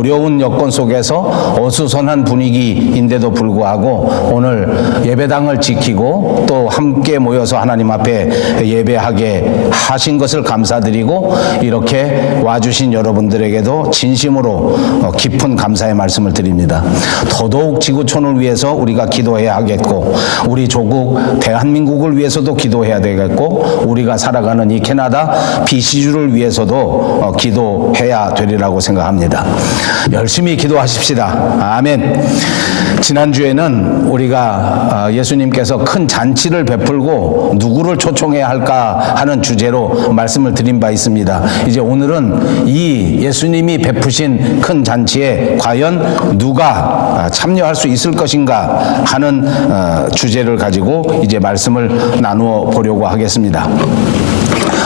어려운 여건 속에서 어수선한 분위기인데도 불구하고 오늘 예배당을 지키고 또 함께 모여서 하나님 앞에 예배하게 하신 것을 감사드리고 이렇게 와주신 여러분들에게도 진심으로 깊은 감사의 말씀을 드립니다. 더더욱 지구촌을 위해서 우리가 기도해야 하겠고 우리 조국 대한민국을 위해서도 기도해야 되겠고 우리가 살아가는 이 캐나다 BC주를 위해서도 기도해야 되리라고 생각합니다. 열심히 기도하십시다. 아멘. 지난주에는 우리가 예수님께서 큰 잔치를 베풀고 누구를 초청해야 할까 하는 주제로 말씀을 드린 바 있습니다. 이제 오늘은 이 예수님이 베푸신 큰 잔치에 과연 누가 참여할 수 있을 것인가 하는 주제를 가지고 이제 말씀을 나누어 보려고 하겠습니다.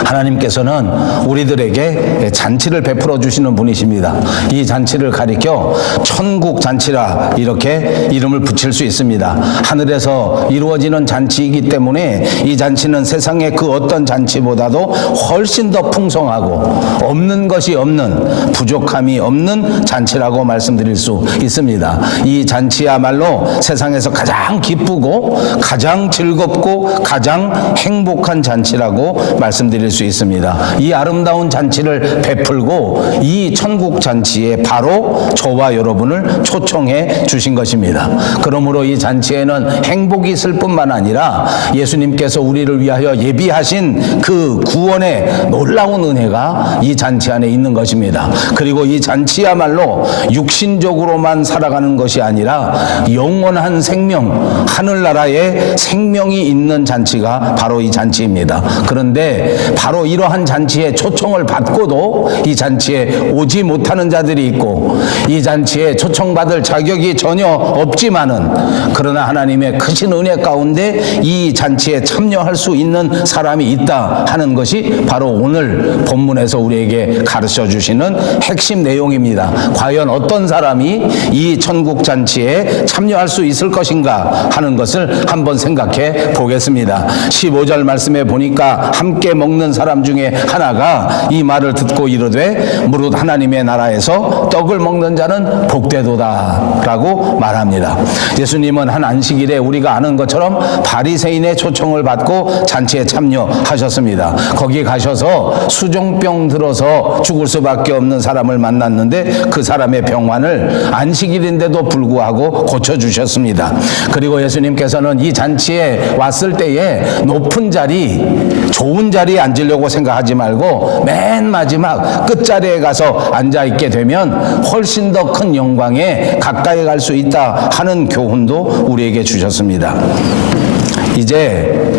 하나님께서는 우리들에게 잔치를 베풀어 주시는 분이십니다. 이 잔치를 가리켜 천국 잔치라 이렇게 이름을 붙일 수 있습니다. 하늘에서 이루어지는 잔치이기 때문에 이 잔치는 세상의 그 어떤 잔치보다도 훨씬 더 풍성하고 없는 것이 없는 부족함이 없는 잔치라고 말씀드릴 수 있습니다. 이 잔치야말로 세상에서 가장 기쁘고 가장 즐겁고 가장 행복한 잔치라고 말씀드릴 수 있습니다. 이 아름다운 잔치를 베풀고 이 천국 잔치에 바로 저와 여러분을 초청해 주신 것입니다. 그러므로 이 잔치에는 행복이 있을 뿐만 아니라 예수님께서 우리를 위하여 예비하신 그 구원의 놀라운 은혜가 이 잔치 안에 있는 것입니다. 그리고 이 잔치야말로 육신적으로만 살아가는 것이 아니라 영원한 생명, 하늘나라에 생명이 있는 잔치가 바로 이 잔치입니다. 그런데 바로 이러한 잔치에 초청을 받고도 이 잔치에 오지 못하는 자들이 있고 이 잔치에 초청받을 자격이 전혀 없지만은 그러나 하나님의 크신 은혜 가운데 이 잔치에 참여할 수 있는 사람이 있다 하는 것이 바로 오늘 본문에서 우리에게 가르쳐 주시는 핵심 내용입니다. 과연 어떤 사람이 이 천국 잔치에 참여할 수 있을 것인가 하는 것을 한번 생각해 보겠습니다. 15절 말씀에 보니까 함께 먹는 사람 중에 하나가 이 말을 듣고 이르되 무릇 하나님의 나라에서 떡을 먹는 자는 복되도다 라고 말합니다. 예수님은 한 안식일에 우리가 아는 것처럼 바리새인의 초청을 받고 잔치에 참여하셨습니다. 거기 가셔서 수종병 들어서 죽을 수밖에 없는 사람을 만났는데 그 사람의 병환을 안식일인데도 불구하고 고쳐주셨습니다. 그리고 예수님께서는 이 잔치에 왔을 때에 높은 자리, 좋은 자리에 앉으려고 생각하지 말고 맨 마지막 끝자리에 가서 앉아있게 되면 훨씬 더 큰 영광에 가까이 갈 수 있다 하는 교훈도 우리에게 주셨습니다. 이제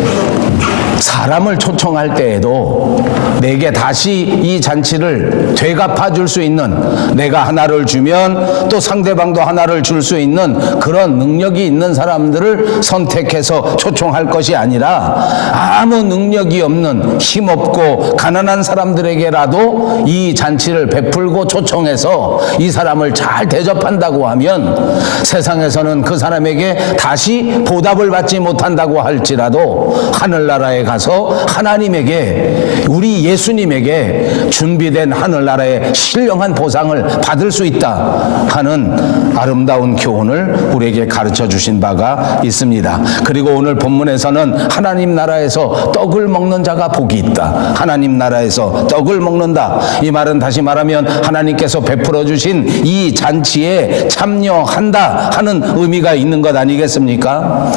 사람을 초청할 때에도 내게 다시 이 잔치를 되갚아 줄 수 있는, 내가 하나를 주면 또 상대방도 하나를 줄 수 있는 그런 능력이 있는 사람들을 선택해서 초청할 것이 아니라 아무 능력이 없는 힘없고 가난한 사람들에게라도 이 잔치를 베풀고 초청해서 이 사람을 잘 대접한다고 하면 세상에서는 그 사람에게 다시 보답을 받지 못한다고 할지라도 하늘나라에 가서 하나님에게, 우리 예수님에게 준비된 하늘나라의 신령한 보상을 받을 수 있다 하는 아름다운 교훈을 우리에게 가르쳐 주신 바가 있습니다. 그리고 오늘 본문에서는 하나님 나라에서 떡을 먹는 자가 복이 있다, 하나님 나라에서 떡을 먹는다, 이 말은 다시 말하면 하나님께서 베풀어 주신 이 잔치에 참여한다 하는 의미가 있는 것 아니겠습니까?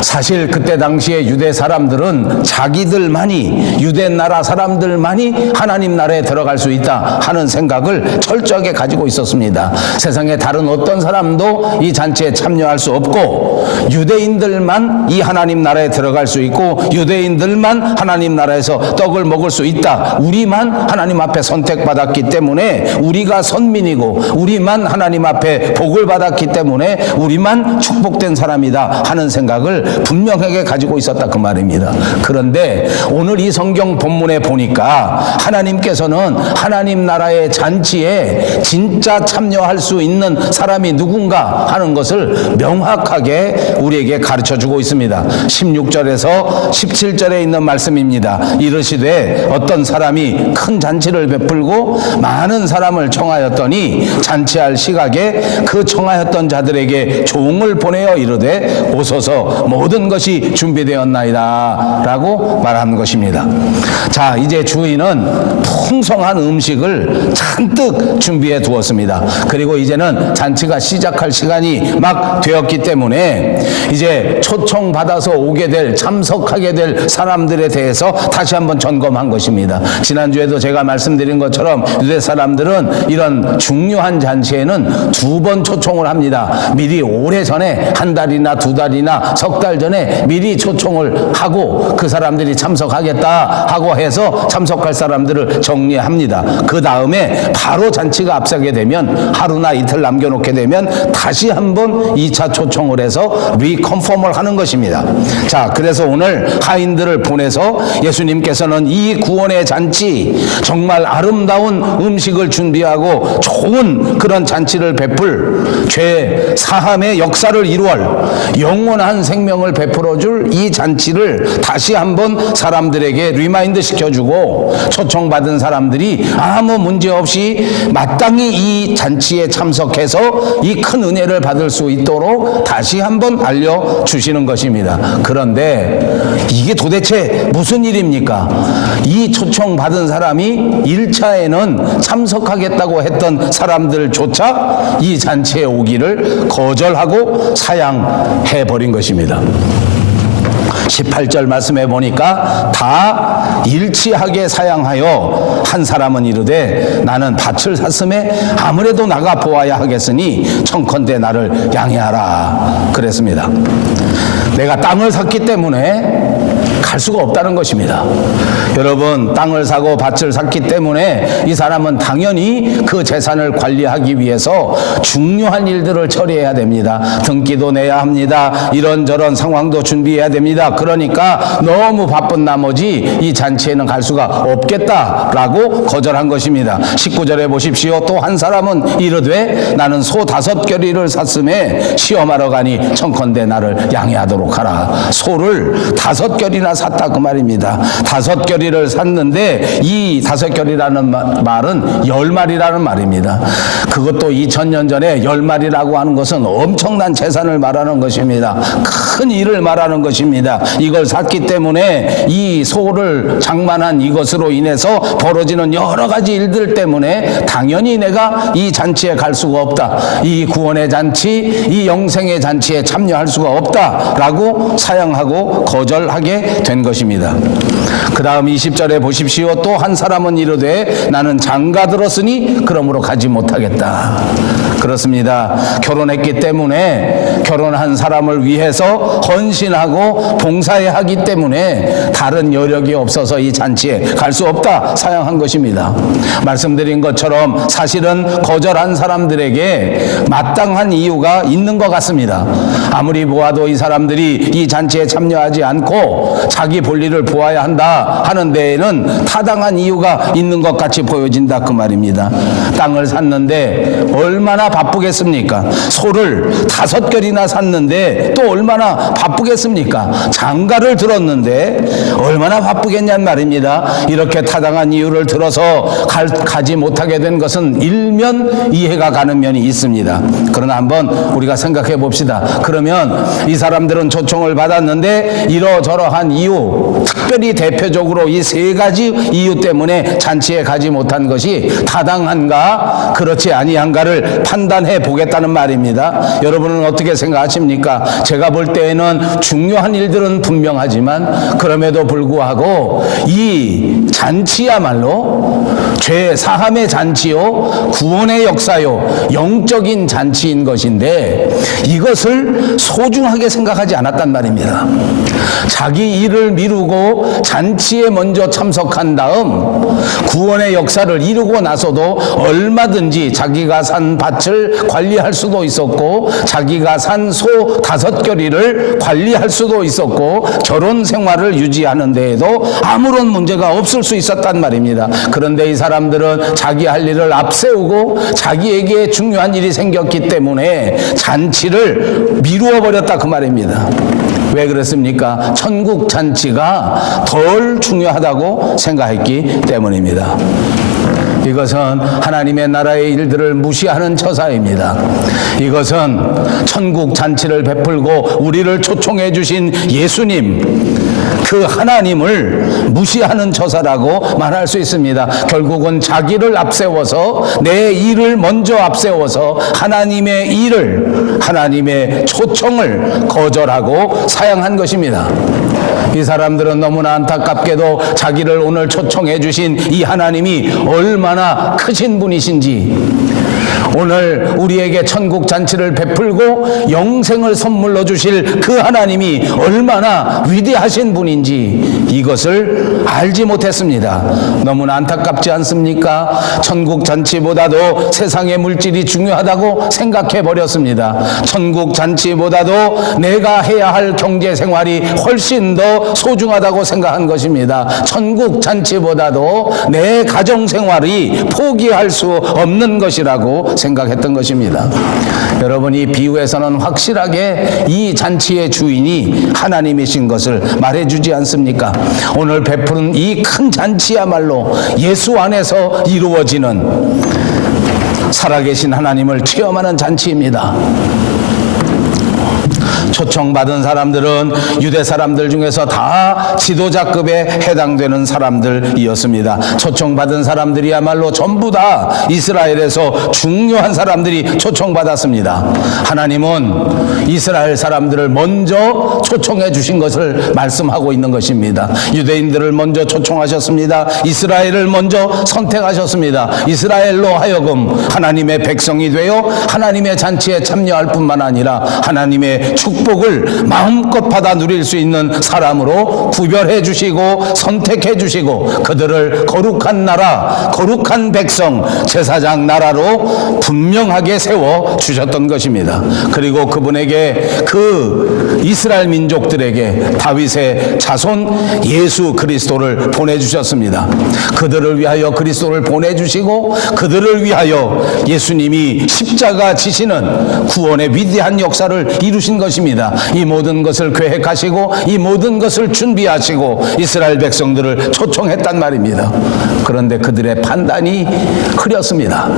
사실 그때 당시에 유대 사람들은 자기들만이, 유대 나라 사람들만이 하나님 나라에 들어갈 수 있다 하는 생각을 철저하게 가지고 있었습니다. 세상에 다른 어떤 사람도 이 잔치에 참여할 수 없고 유대인들만 이 하나님 나라에 들어갈 수 있고 유대인들만 하나님 나라에서 떡을 먹을 수 있다, 우리만 하나님 앞에 선택받았기 때문에, 우리가 선민이고 우리만 하나님 앞에 복을 받았기 때문에 우리만 축복된 사람이다 하는 생각을 분명하게 가지고 있었다 그 말입니다. 그런데 오늘 이 성경 본문에 보니까 하나님께서는 하나님 나라의 잔치에 진짜 참여할 수 있는 사람이 누군가 하는 것을 명확하게 우리에게 가르쳐주고 있습니다. 16절에서 17절에 있는 말씀입니다. 이르시되 어떤 사람이 큰 잔치를 베풀고 많은 사람을 청하였더니 잔치할 시각에 그 청하였던 자들에게 종을 보내어 이르되 오소서 모든 것이 준비되었나이다 라고 말하는 것입니다. 자, 이제 주인은 풍성한 음식을 잔뜩 준비해 두었습니다. 그리고 이제는 잔치가 시작할 시간이 막 되었기 때문에 이제 초청받아서 오게 될, 참석하게 될 사람들에 대해서 다시 한번 점검한 것입니다. 지난주에도 제가 말씀드린 것처럼 유대 사람들은 이런 중요한 잔치에는 2번 초청을 합니다. 미리 오래전에, 한 달이나 2달이나 석 달 전에 미리 초청을 하고 그 사람들이 참석하겠다 하고 해서 참석할 사람들을 정리합니다. 그 다음에 바로 잔치가 앞서게 되면 하루나 이틀 남겨놓게 되면 다시 한번 2차 초청을 해서 리컨펌을 하는 것입니다. 자, 그래서 오늘 하인들을 보내서 예수님께서는 이 구원의 잔치, 정말 아름다운 음식을 준비하고 좋은 그런 잔치를 베풀, 죄 사함의 역사를 이루어 영원한 생명을 베풀어줄 이 잔치를 다시 한번 사람들에게 리마인드 시켜주고 초청받은 사람들이 아무 문제 없이 마땅히 이 잔치에 참석해서 이 큰 은혜를 받을 수 있도록 다시 한번 알려주시는 것입니다. 그런데 이게 도대체 무슨 일입니까? 이 초청받은 사람이 1차에는 참석하겠다고 했던 사람들조차 이 잔치에 오기를 거절하고 사양해버린 것입니다. 18절 말씀해 보니까 다 일치하게 사양하여 한 사람은 이르되 나는 밭을 샀음에 아무래도 나가 보아야 하겠으니 청컨대 나를 양해하라 그랬습니다. 내가 땅을 샀기 때문에 갈 수가 없다는 것입니다. 여러분, 땅을 사고 밭을 샀기 때문에 이 사람은 당연히 그 재산을 관리하기 위해서 중요한 일들을 처리해야 됩니다. 등기도 내야 합니다. 이런저런 상황도 준비해야 됩니다. 그러니까 너무 바쁜 나머지 이 잔치에는 갈 수가 없겠다라고 거절한 것입니다. 19절에 보십시오. 또 한 사람은 이르되 나는 소 5겨리를 샀음에 시험하러 가니 청컨대 나를 양해하도록 하라. 소를 5겨리나 샀다 그 말입니다. 5겨리를 샀는데 이 5겨리라는 말은 10마리라는 말입니다. 그것도 2000년 전에 10마리라고 하는 것은 엄청난 재산을 말하는 것입니다. 큰 일을 말하는 것입니다. 이걸 샀기 때문에 이 소를 장만한 이것으로 인해서 벌어지는 여러 가지 일들 때문에 당연히 내가 이 잔치에 갈 수가 없다. 이 구원의 잔치, 이 영생의 잔치에 참여할 수가 없다라고 사양하고 거절하게 된 것입니다. 그 다음 20절에 보십시오. 또 한 사람은 이르되 나는 장가 들었으니 그러므로 가지 못하겠다. 그렇습니다. 결혼했기 때문에 결혼한 사람을 위해서 헌신하고 봉사해야 하기 때문에 다른 여력이 없어서 이 잔치에 갈 수 없다 사양한 것입니다. 말씀드린 것처럼 사실은 거절한 사람들에게 마땅한 이유가 있는 것 같습니다. 아무리 보아도 이 사람들이 이 잔치에 참여하지 않고 자기 볼일을 보아야 한다 하는 데에는 타당한 이유가 있는 것 같이 보여진다 그 말입니다. 땅을 샀는데 얼마나 바쁘겠습니까? 소를 5겨리나 샀는데 또 얼마나 바쁘겠습니까? 장가를 들었는데 얼마나 바쁘겠냔 말입니다. 이렇게 타당한 이유를 들어서 가지 못하게 된 것은 일면 이해가 가는 면이 있습니다. 그러나 한번 우리가 생각해 봅시다. 그러면 이 사람들은 초청을 받았는데 이러저러한 이유, 특별히 대표적으로 이 3가지 이유 때문에 잔치에 가지 못한 것이 타당한가 그렇지 아니한가를 판단해 보겠다는 말입니다. 여러분은 어떻게 생각하십니까? 제가 볼 때에는 중요한 일들은 분명하지만 그럼에도 불구하고 이 잔치야말로 죄 사함의 잔치요, 구원의 역사요, 영적인 잔치인 것인데 이것을 소중하게 생각하지 않았단 말입니다. 자기 일을 미루고 잔치에 먼저 참석한 다음 구원의 역사를 이루고 나서도 얼마든지 자기가 산 밭을 관리할 수도 있었고 자기가 산 소 5결이를 관리할 수도 있었고 결혼 생활을 유지하는 데에도 아무런 문제가 없을 수 있었단 말입니다. 그런데 이 사람들은 자기 할 일을 앞세우고 자기에게 중요한 일이 생겼기 때문에 잔치를 미루어 버렸다 그 말입니다. 왜 그랬습니까? 천국 잔치가 덜 중요하다고 생각했기 때문입니다. 이것은 하나님의 나라의 일들을 무시하는 처사입니다. 이것은 천국 잔치를 베풀고 우리를 초청해 주신 예수님, 그 하나님을 무시하는 처사라고 말할 수 있습니다. 결국은 자기를 앞세워서 내 일을 먼저 앞세워서 하나님의 일을, 하나님의 초청을 거절하고 사양한 것입니다. 이 사람들은 너무나 안타깝게도 자기를 오늘 초청해 주신 이 하나님이 얼마나 크신 분이신지, 오늘 우리에게 천국 잔치를 베풀고 영생을 선물로 주실 그 하나님이 얼마나 위대하신 분인지 이것을 알지 못했습니다. 너무나 안타깝지 않습니까? 천국 잔치보다도 세상의 물질이 중요하다고 생각해 버렸습니다. 천국 잔치보다도 내가 해야 할 경제 생활이 훨씬 더 소중하다고 생각한 것입니다. 천국 잔치보다도 내 가정 생활이 포기할 수 없는 것이라고 생각했던 것입니다. 여러분, 이 비유에서는 확실하게 이 잔치의 주인이 하나님이신 것을 말해주지 않습니까? 오늘 베푸는 이 큰 잔치야말로 예수 안에서 이루어지는 살아계신 하나님을 체험하는 잔치입니다. 초청받은 사람들은 유대 사람들 중에서 다 지도자급에 해당되는 사람들이었습니다. 초청받은 사람들이야말로 전부 다 이스라엘에서 중요한 사람들이 초청받았습니다. 하나님은 이스라엘 사람들을 먼저 초청해 주신 것을 말씀하고 있는 것입니다. 유대인들을 먼저 초청하셨습니다. 이스라엘을 먼저 선택하셨습니다. 이스라엘로 하여금 하나님의 백성이 되어 하나님의 잔치에 참여할 뿐만 아니라 하나님의 축복을 마음껏 받아 누릴 수 있는 사람으로 구별해 주시고 선택해 주시고 그들을 거룩한 나라, 거룩한 백성, 제사장 나라로 분명하게 세워 주셨던 것입니다. 그리고 그분에게, 그 이스라엘 민족들에게 다윗의 자손 예수 그리스도를 보내주셨습니다. 그들을 위하여 그리스도를 보내주시고 그들을 위하여 예수님이 십자가 지시는 구원의 위대한 역사를 이루신 것입니다. 이 모든 것을 계획하시고 이 모든 것을 준비하시고 이스라엘 백성들을 초청했단 말입니다. 그런데 그들의 판단이 흐렸습니다.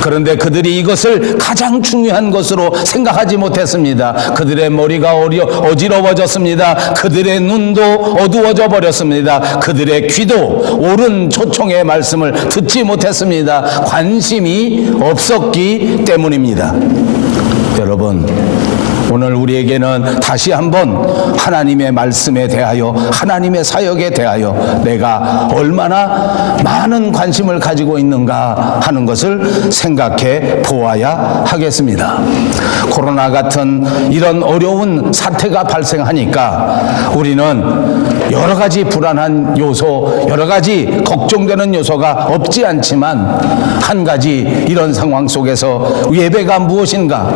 그런데 그들이 이것을 가장 중요한 것으로 생각하지 못했습니다. 그들의 머리가 어지러워졌습니다. 그들의 눈도 어두워져 버렸습니다. 그들의 귀도 옳은 초청의 말씀을 듣지 못했습니다. 관심이 없었기 때문입니다. 여러분, 오늘 우리에게는 다시 한번 하나님의 말씀에 대하여, 하나님의 사역에 대하여 내가 얼마나 많은 관심을 가지고 있는가 하는 것을 생각해 보아야 하겠습니다. 코로나 같은 이런 어려운 사태가 발생하니까 우리는 여러 가지 불안한 요소, 여러 가지 걱정되는 요소가 없지 않지만 한 가지, 이런 상황 속에서 예배가 무엇인가,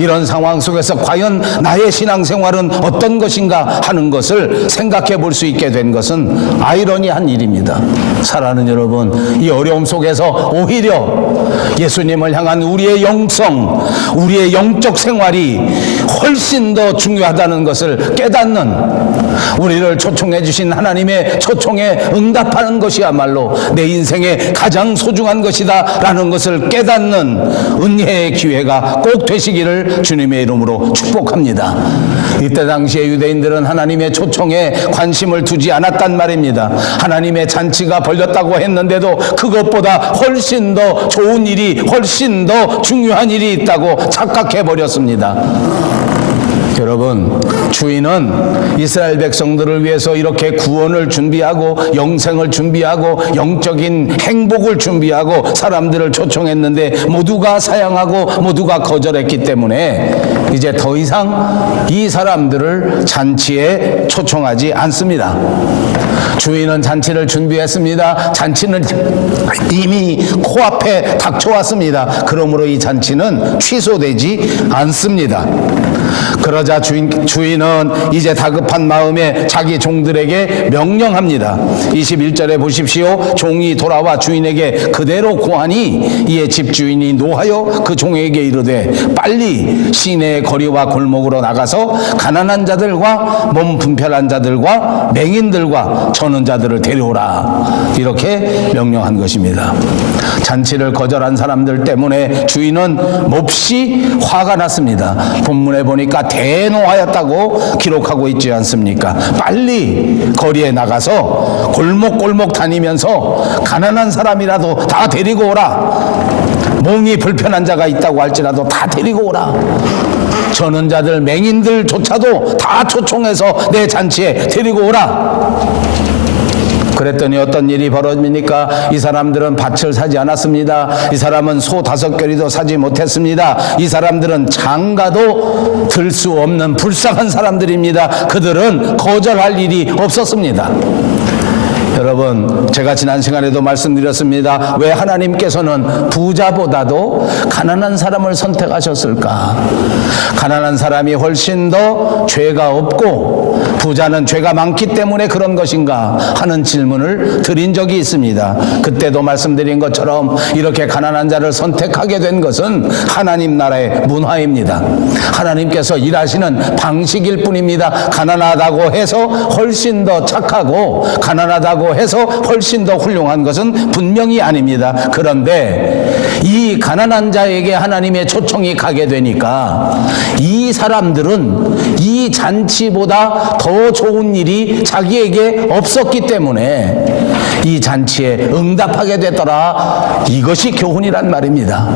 이런 상황 속에서 과연 나의 신앙생활은 어떤 것인가 하는 것을 생각해 볼 수 있게 된 것은 아이러니한 일입니다. 사랑하는 여러분, 이 어려움 속에서 오히려 예수님을 향한 우리의 영성, 우리의 영적 생활이 훨씬 더 중요하다는 것을 깨닫는, 우리를 초청해 주신 하나님의 초청에 응답하는 것이야말로 내 인생의 가장 소중한 것이다 라는 것을 깨닫는 은혜의 기회가 꼭 되시기를 주님의 이름으로 축복합니다. 이때 당시에 유대인들은 하나님의 초청에 관심을 두지 않았단 말입니다. 하나님의 잔치가 벌렸다고 했는데도 그것보다 훨씬 더 좋은 일이, 훨씬 더 중요한 일이 있다고 착각해 버렸습니다. 여러분, 주인은 이스라엘 백성들을 위해서 이렇게 구원을 준비하고 영생을 준비하고 영적인 행복을 준비하고 사람들을 초청했는데 모두가 사양하고 모두가 거절했기 때문에 이제 더 이상 이 사람들을 잔치에 초청하지 않습니다. 주인은 잔치를 준비했습니다. 잔치는 이미 코앞에 닥쳐왔습니다. 그러므로 이 잔치는 취소되지 않습니다. 그러자 주인은 이제 다급한 마음에 자기 종들에게 명령합니다. 21절에 보십시오. 종이 돌아와 주인에게 그대로 고하니 이에 집주인이 노하여 그 종에게 이르되 빨리 시내의 거리와 골목으로 나가서 가난한 자들과 몸 불편한 자들과 맹인들과 저는 자들을 데려오라. 이렇게 명령한 것입니다. 잔치를 거절한 사람들 때문에 주인은 몹시 화가 났습니다. 본문에 보니까 대노하였다고 기록하고 있지 않습니까? 빨리 거리에 나가서 골목골목 다니면서 가난한 사람이라도 다 데리고 오라. 몸이 불편한 자가 있다고 할지라도 다 데리고 오라. 저는 자들 맹인들조차도 다 초청해서 내 잔치에 데리고 오라. 그랬더니 어떤 일이 벌어집니까? 이 사람들은 밭을 사지 않았습니다. 이 사람은 소 5겨리도 사지 못했습니다. 이 사람들은 장가도 들 수 없는 불쌍한 사람들입니다. 그들은 거절할 일이 없었습니다. 여러분, 제가 지난 시간에도 말씀드렸습니다. 왜 하나님께서는 부자보다도 가난한 사람을 선택하셨을까? 가난한 사람이 훨씬 더 죄가 없고 부자는 죄가 많기 때문에 그런 것인가 하는 질문을 드린 적이 있습니다. 그때도 말씀드린 것처럼 이렇게 가난한 자를 선택하게 된 것은 하나님 나라의 문화입니다. 하나님께서 일하시는 방식일 뿐입니다. 가난하다고 해서 훨씬 더 착하고 가난하다고 해서 훨씬 더 훌륭한 것은 분명히 아닙니다. 그런데 이 가난한 자에게 하나님의 초청이 가게 되니까 이 사람들은 이 잔치보다 더 좋은 일이 자기에게 없었기 때문에 이 잔치에 응답하게 되더라. 이것이 교훈이란 말입니다.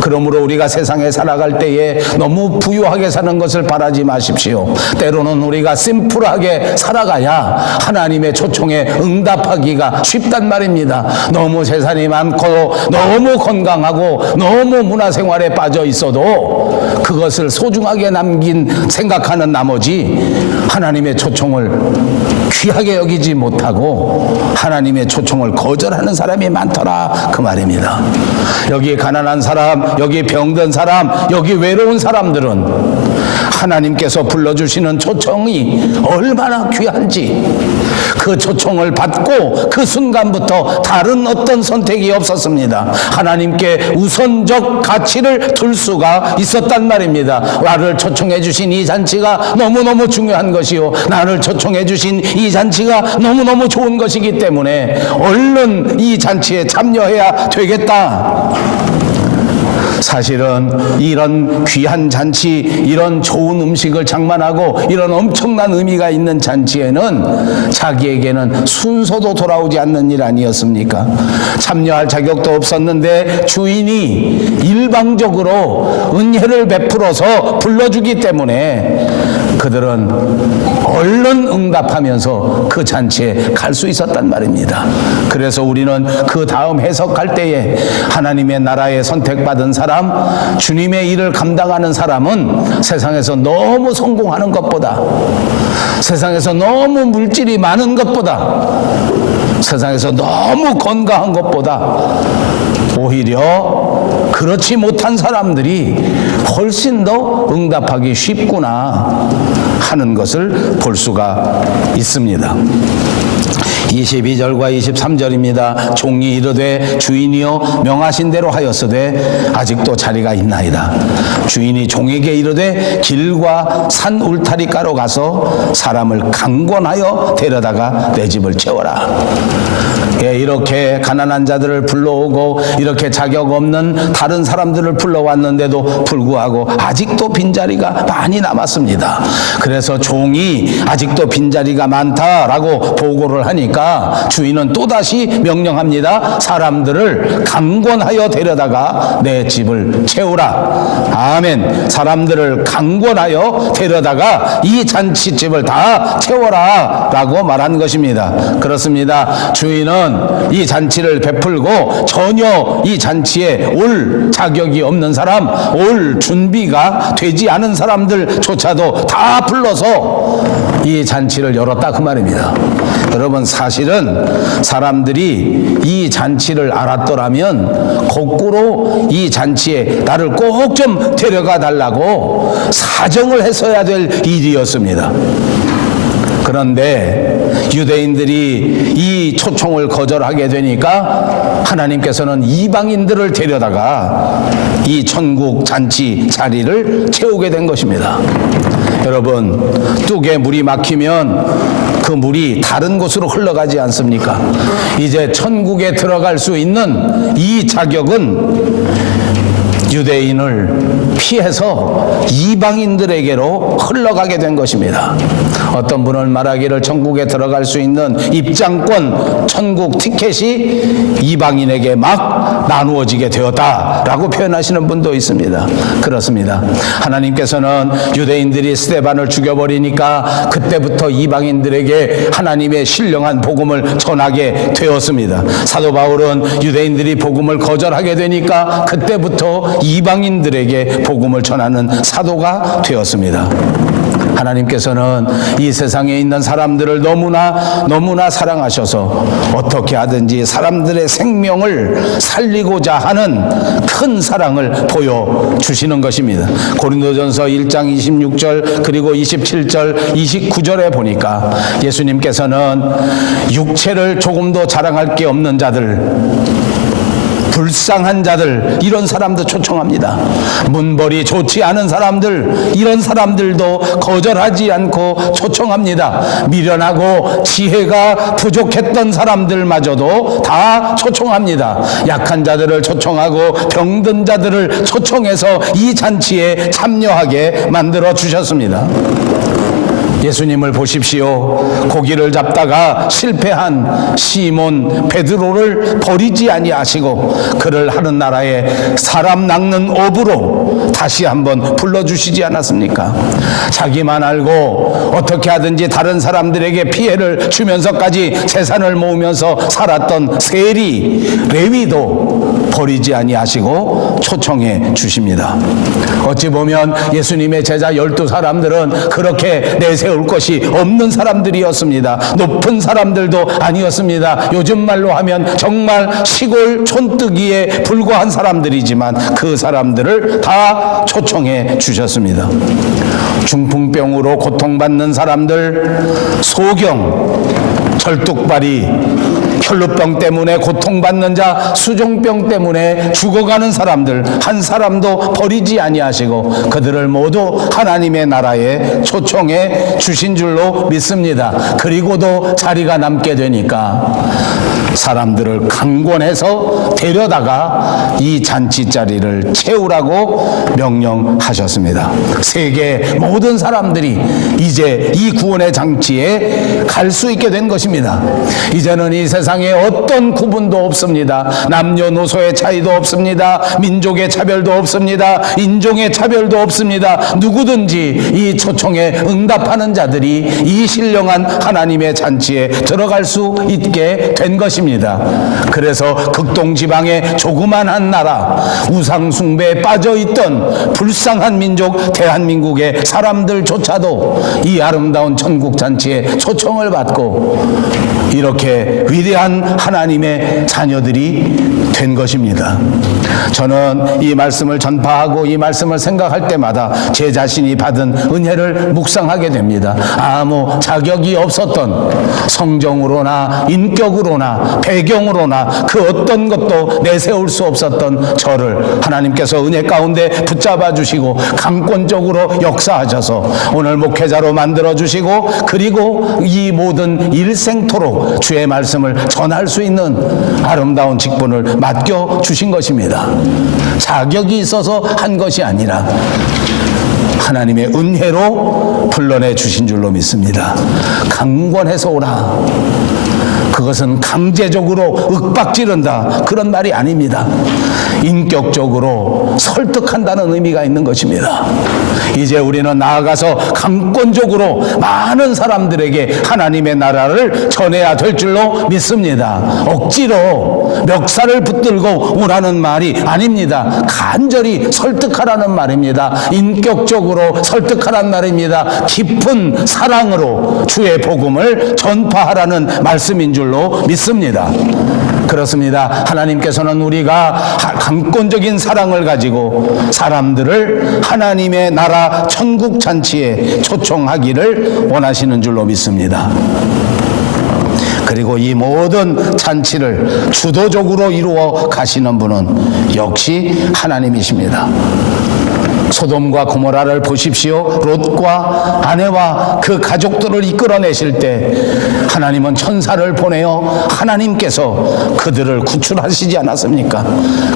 그러므로 우리가 세상에 살아갈 때에 너무 부유하게 사는 것을 바라지 마십시오. 때로는 우리가 심플하게 살아가야 하나님의 초청에 응답하기가 쉽단 말입니다. 너무 재산이 많고 너무 건강하고 너무 문화생활에 빠져 있어도 그것을 소중하게 생각하는 나머지 하나님의 초청을 귀하게 여기지 못하고 하나님의 초청을 거절하는 사람이 많더라, 그 말입니다. 여기 가난한 사람, 여기 병든 사람, 여기 외로운 사람들은 하나님께서 불러주시는 초청이 얼마나 귀한지 그 초청을 받고 그 순간부터 다른 어떤 선택이 없었습니다. 하나님께 우선적 가치를 둘 수가 있었단 말입니다. 나를 초청해 주신 이 잔치가 너무너무 중요한 것이요, 나를 초청해 주신 이 잔치가 너무너무 좋은 것이기 때문에 얼른 이 잔치에 참여해야 되겠다. 사실은 이런 귀한 잔치, 이런 좋은 음식을 장만하고 이런 엄청난 의미가 있는 잔치에는 자기에게는 순서도 돌아오지 않는 일 아니었습니까? 참여할 자격도 없었는데 주인이 일방적으로 은혜를 베풀어서 불러주기 때문에 그들은 얼른 응답하면서 그 잔치에 갈 수 있었단 말입니다. 그래서 우리는 그 다음 해석할 때에 하나님의 나라에 선택받은 사람, 주님의 일을 감당하는 사람은 세상에서 너무 성공하는 것보다, 세상에서 너무 물질이 많은 것보다, 세상에서 너무 건강한 것보다 오히려 그렇지 못한 사람들이 훨씬 더 응답하기 쉽구나 하는 것을 볼 수가 있습니다. 22절과 23절입니다. 종이 이르되 주인이여 명하신 대로 하였으되 아직도 자리가 있나이다. 주인이 종에게 이르되 길과 산 울타리가로 가서 사람을 강권하여 데려다가 내 집을 채워라. 예, 이렇게 가난한 자들을 불러오고 이렇게 자격 없는 다른 사람들을 불러왔는데도 불구하고 아직도 빈자리가 많이 남았습니다. 그래서 종이 아직도 빈자리가 많다라고 보고를 거절을 하니까 주인은 또다시 명령합니다. 사람들을 강권하여 데려다가 내 집을 채우라. 아멘. 사람들을 강권하여 데려다가 이 잔치집을 다 채워라 라고 말한 것입니다. 그렇습니다. 주인은 이 잔치를 베풀고 전혀 이 잔치에 올 자격이 없는 사람, 올 준비가 되지 않은 사람들조차도 다 불러서 이 잔치를 열었다 그 말입니다. 여러분, 사실은 사람들이 이 잔치를 알았더라면 거꾸로 이 잔치에 나를 꼭 좀 데려가 달라고 사정을 했어야 될 일이었습니다. 그런데 유대인들이 이 초청을 거절하게 되니까 하나님께서는 이방인들을 데려다가 이 천국 잔치 자리를 채우게 된 것입니다. 여러분, 뚝에 물이 막히면 그 물이 다른 곳으로 흘러가지 않습니까? 이제 천국에 들어갈 수 있는 이 자격은 유대인을 피해서 이방인들에게로 흘러가게 된 것입니다. 어떤 분은 말하기를 천국에 들어갈 수 있는 입장권, 천국 티켓이 이방인에게 막 나누어지게 되었다라고 표현하시는 분도 있습니다. 그렇습니다. 하나님께서는 유대인들이 스데반을 죽여버리니까 그때부터 이방인들에게 하나님의 신령한 복음을 전하게 되었습니다. 사도 바울은 유대인들이 복음을 거절하게 되니까 그때부터 이방인들에게 복음을 전하는 사도가 되었습니다. 하나님께서는 이 세상에 있는 사람들을 너무나 사랑하셔서 어떻게 하든지 사람들의 생명을 살리고자 하는 큰 사랑을 보여주시는 것입니다. 고린도전서 1장 26절 그리고 27절 29절에 보니까 예수님께서는 육체를 조금도 자랑할 게 없는 자들, 불쌍한 자들, 이런 사람도 초청합니다. 문벌이 좋지 않은 사람들, 이런 사람들도 거절하지 않고 초청합니다. 미련하고 지혜가 부족했던 사람들마저도 다 초청합니다. 약한 자들을 초청하고 병든 자들을 초청해서 이 잔치에 참여하게 만들어 주셨습니다. 예수님을 보십시오. 고기를 잡다가 실패한 시몬 베드로를 버리지 아니하시고 그를 하는 나라에 사람 낚는 업으로 다시 한번 불러주시지 않았습니까? 자기만 알고 어떻게 하든지 다른 사람들에게 피해를 주면서까지 재산을 모으면서 살았던 세리, 레위도 버리지 아니하시고 초청해 주십니다. 어찌 보면 예수님의 제자 12사람들은 그렇게 내세울 것이 없는 사람들이었습니다. 높은 사람들도 아니었습니다. 요즘 말로 하면 정말 시골 촌뜨기에 불과한 사람들이지만 그 사람들을 다 초청해 주셨습니다. 중풍병으로 고통받는 사람들, 소경, 절뚝발이, 혈루병 때문에 고통받는 자, 수종병 때문에 죽어가는 사람들 한 사람도 버리지 아니하시고 그들을 모두 하나님의 나라에 초청해 주신 줄로 믿습니다. 그리고도 자리가 남게 되니까 사람들을 강권해서 데려다가 이 잔치 자리를 채우라고 명령하셨습니다. 세계 모든 사람들이 이제 이 구원의 장치에 갈 수 있게 된 것입니다. 이제는 이 세상에 어떤 구분도 없습니다. 남녀노소의 차이도 없습니다. 민족의 차별도 없습니다. 인종의 차별도 없습니다. 누구든지 이 초청에 응답하는 자들이 이 신령한 하나님의 잔치에 들어갈 수 있게 된 것입니다. 그래서 극동지방의 조그만한 나라, 우상숭배에 빠져있던 불쌍한 민족 대한민국의 사람들조차도 이 아름다운 천국잔치에 초청을 받고 이렇게 위대한 하나님의 자녀들이 된 것입니다. 저는 이 말씀을 전파하고 이 말씀을 생각할 때마다 제 자신이 받은 은혜를 묵상하게 됩니다. 아무 자격이 없었던, 성정으로나 인격으로나 배경으로나 그 어떤 것도 내세울 수 없었던 저를 하나님께서 은혜 가운데 붙잡아 주시고 강권적으로 역사하셔서 오늘 목회자로 만들어 주시고 그리고 이 모든 일생토록 주의 말씀을 전할 수 있는 아름다운 직분을 맡겨 주신 것입니다. 자격이 있어서 한 것이 아니라 하나님의 은혜로 불러내 주신 줄로 믿습니다. 강권해서 오라. 그것은 강제적으로 윽박지른다 그런 말이 아닙니다. 인격적으로 설득한다는 의미가 있는 것입니다. 이제 우리는 나아가서 강권적으로 많은 사람들에게 하나님의 나라를 전해야 될 줄로 믿습니다. 억지로 멱살을 붙들고 오라는 말이 아닙니다. 간절히 설득하라는 말입니다. 인격적으로 설득하라는 말입니다. 깊은 사랑으로 주의 복음을 전파하라는 말씀인 줄로 믿습니다. 그렇습니다. 하나님께서는 우리가 강권적인 사랑을 가지고 사람들을 하나님의 나라 천국 잔치에 초청하기를 원하시는 줄로 믿습니다. 그리고 이 모든 잔치를 주도적으로 이루어 가시는 분은 역시 하나님이십니다. 소돔과 고모라를 보십시오. 롯과 아내와 그 가족들을 이끌어내실 때 하나님은 천사를 보내어 하나님께서 그들을 구출하시지 않았습니까?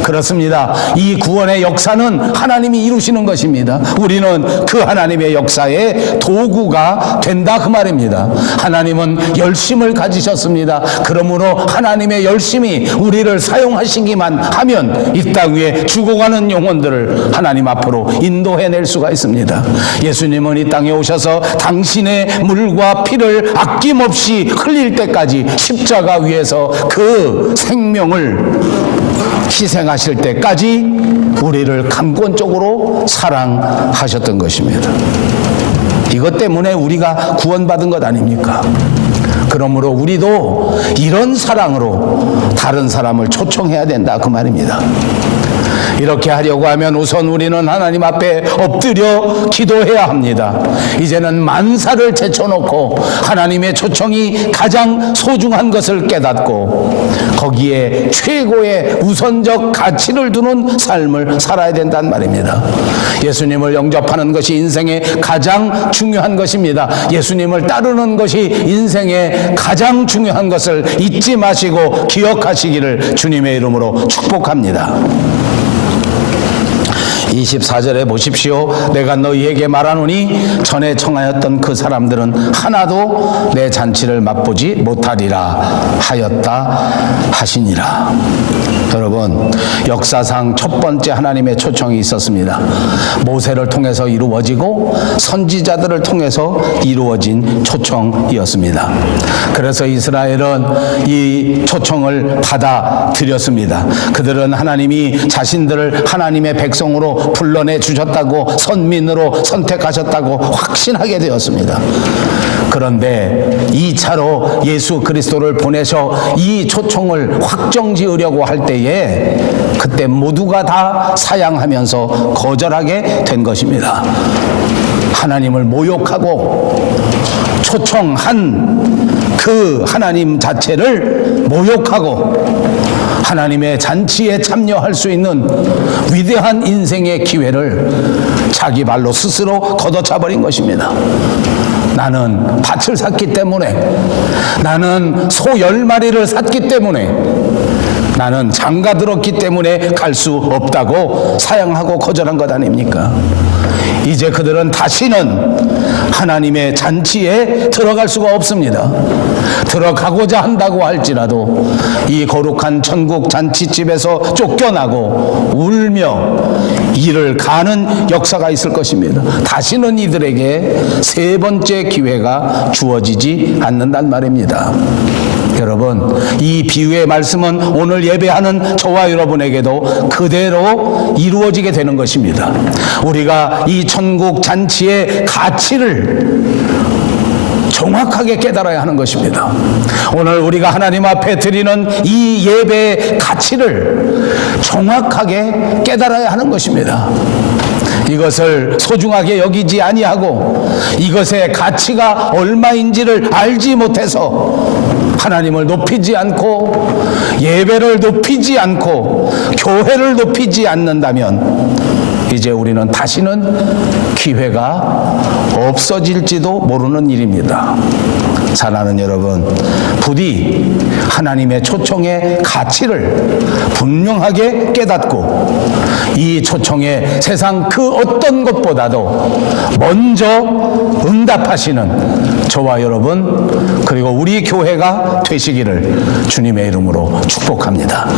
그렇습니다. 이 구원의 역사는 하나님이 이루시는 것입니다. 우리는 그 하나님의 역사의 도구가 된다 그 말입니다. 하나님은 열심을 가지셨습니다. 그러므로 하나님의 열심이 우리를 사용하시기만 하면 이 땅 위에 죽어가는 영혼들을 하나님 앞으로 인도해낼 수가 있습니다. 예수님은 이 땅에 오셔서 당신의 물과 피를 아낌없이 흘릴 때까지 십자가 위에서 그 생명을 희생하실 때까지 우리를 강권적으로 사랑하셨던 것입니다. 이것 때문에 우리가 구원받은 것 아닙니까? 그러므로 우리도 이런 사랑으로 다른 사람을 초청해야 된다 그 말입니다. 이렇게 하려고 하면 우선 우리는 하나님 앞에 엎드려 기도해야 합니다. 이제는 만사를 제쳐놓고 하나님의 초청이 가장 소중한 것을 깨닫고 거기에 최고의 우선적 가치를 두는 삶을 살아야 된다는 말입니다. 예수님을 영접하는 것이 인생의 가장 중요한 것입니다. 예수님을 따르는 것이 인생의 가장 중요한 것을 잊지 마시고 기억하시기를 주님의 이름으로 축복합니다. 24절에 보십시오. 내가 너희에게 말하노니 전에 청하였던 그 사람들은 하나도 내 잔치를 맛보지 못하리라 하였다 하시니라. 여러분, 역사상 첫 번째 하나님의 초청이 있었습니다. 모세를 통해서 이루어지고 선지자들을 통해서 이루어진 초청이었습니다. 그래서 이스라엘은 이 초청을 받아들였습니다. 그들은 하나님이 자신들을 하나님의 백성으로 불러내 주셨다고, 선민으로 선택하셨다고 확신하게 되었습니다. 그런데 2차로 예수 그리스도를 보내셔 이 초청을 확정지으려고 할 때에 그때 모두가 다 사양하면서 거절하게 된 것입니다. 하나님을 모욕하고 초청한 그 하나님 자체를 모욕하고 하나님의 잔치에 참여할 수 있는 위대한 인생의 기회를 자기 발로 스스로 걷어차버린 것입니다. 나는 밭을 샀기 때문에, 나는 소 10마리를 샀기 때문에, 나는 장가 들었기 때문에 갈 수 없다고 사양하고 거절한 것 아닙니까? 이제 그들은 다시는 하나님의 잔치에 들어갈 수가 없습니다. 들어가고자 한다고 할지라도 이 거룩한 천국 잔치집에서 쫓겨나고 울며 이를 가는 역사가 있을 것입니다. 다시는 이들에게 세 번째 기회가 주어지지 않는단 말입니다. 여러분, 이 비유의 말씀은 오늘 예배하는 저와 여러분에게도 그대로 이루어지게 되는 것입니다. 우리가 이 천국 잔치의 가치를 정확하게 깨달아야 하는 것입니다. 오늘 우리가 하나님 앞에 드리는 이 예배의 가치를 정확하게 깨달아야 하는 것입니다. 이것을 소중하게 여기지 아니하고 이것의 가치가 얼마인지를 알지 못해서 하나님을 높이지 않고 예배를 높이지 않고 교회를 높이지 않는다면 이제 우리는 다시는 기회가 없어질지도 모르는 일입니다. 사랑하는 여러분, 부디 하나님의 초청의 가치를 분명하게 깨닫고 이 초청에 세상 그 어떤 것보다도 먼저 응답하시는 저와 여러분, 그리고 우리 교회가 되시기를 주님의 이름으로 축복합니다.